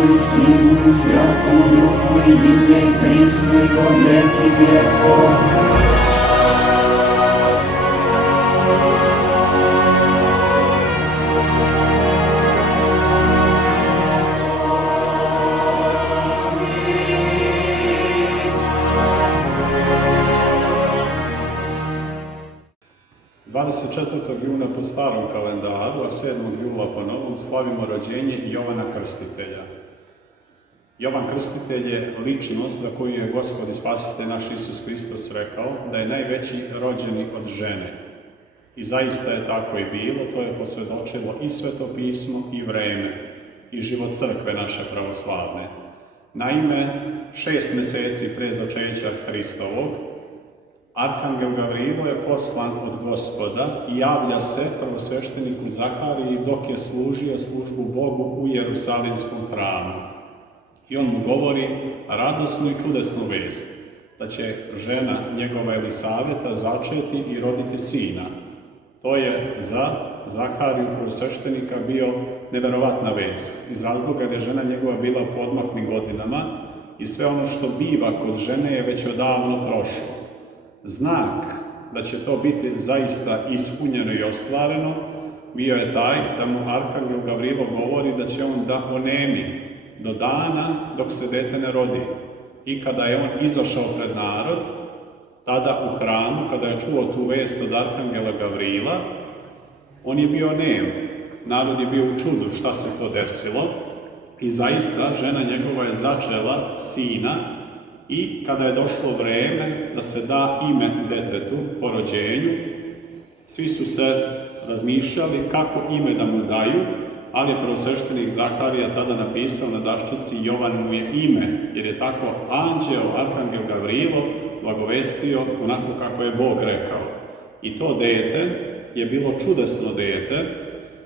Otcu i Sinu i Svatom Duhu i ime i prisno i po vijeki vjekov. Juna po starom kalendaru, a 7. jula po novom slavimo rođenje Jovana Krstitelja. Jovan Krstitelj je ličnost za koju je Gospod i Spasitelj naš Isus Hristos rekao da je najveći rođeni od žene. I zaista je tako i bilo, to je posvjedočilo i Sveto pismo i vreme i život crkve naše pravoslavne. Naime, 6 mjeseci pre začeća Hristovog, Arhangel Gavrilo je poslan od Gospoda i javlja se prvosvešteniku Zahariji dok je služio službu Bogu u Jerusalimskom hramu. I on mu govori radosnu i čudesnu vest, da će žena njegova Elisaveta začeti i roditi sina. To je za Zahariju prvosveštenika bio neverovatna vest, iz razloga da je žena njegova bila u podmaklim godinama i sve ono što biva kod žene je već odavno prošlo. Znak da će to biti zaista ispunjeno i ostvareno bio je taj da mu Arhangel Gavrilo govori da će on da onemi do dana dok se dete ne rodi. I kada je on izašao pred narod, tada u hramu, kada je čuo tu vest od Arhangela Gavrila, on je bio nem. Narod je bio u čudu šta se to desilo i zaista žena njegova je začela sina. I kada je došlo vreme da se da ime detetu po rođenju, svi su se razmišljali kako ime da mu daju, ali je prvosveštenik Zaharija tada napisao na daščici Jovan mu je ime, jer je tako anđeo Arhangel Gavrilo blagovestio onako kako je Bog rekao. I to dete je bilo čudesno dete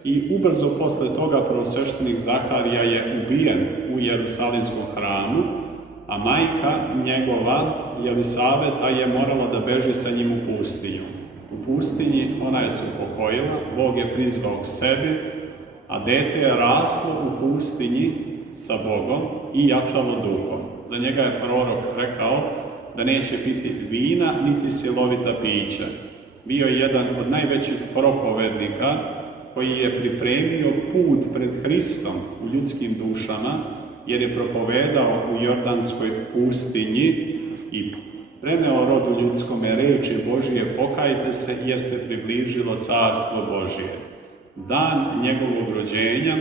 i ubrzo posle toga prvosveštenik Zaharija je ubijen u Jerusalimskom hramu, a majka njegova, Jelisaveta, je morala da beži sa njim u pustinju. U pustinji ona je se upokojila, Bog je prizvao k sebi, a dete je raslo u pustinji sa Bogom i jačalo duhom. Za njega je prorok rekao da neće piti vina niti silovita pića. Bio je jedan od najvećih propovednika koji je pripremio put pred Hristom u ljudskim dušama, jer je propovedao u Jordanskoj pustinji i preneo rodu ljudskome reči Božije, pokajte se jer se približilo carstvo Božije. Dan njegovog rođenja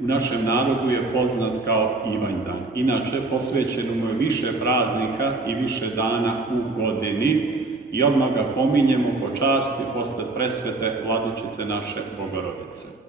u našem narodu je poznat kao Ivanjdan. Inače, posvećeno mu je više praznika i više dana u godini i odmah ga pominjemo po časti posle presvete Vladičice naše Bogorodice.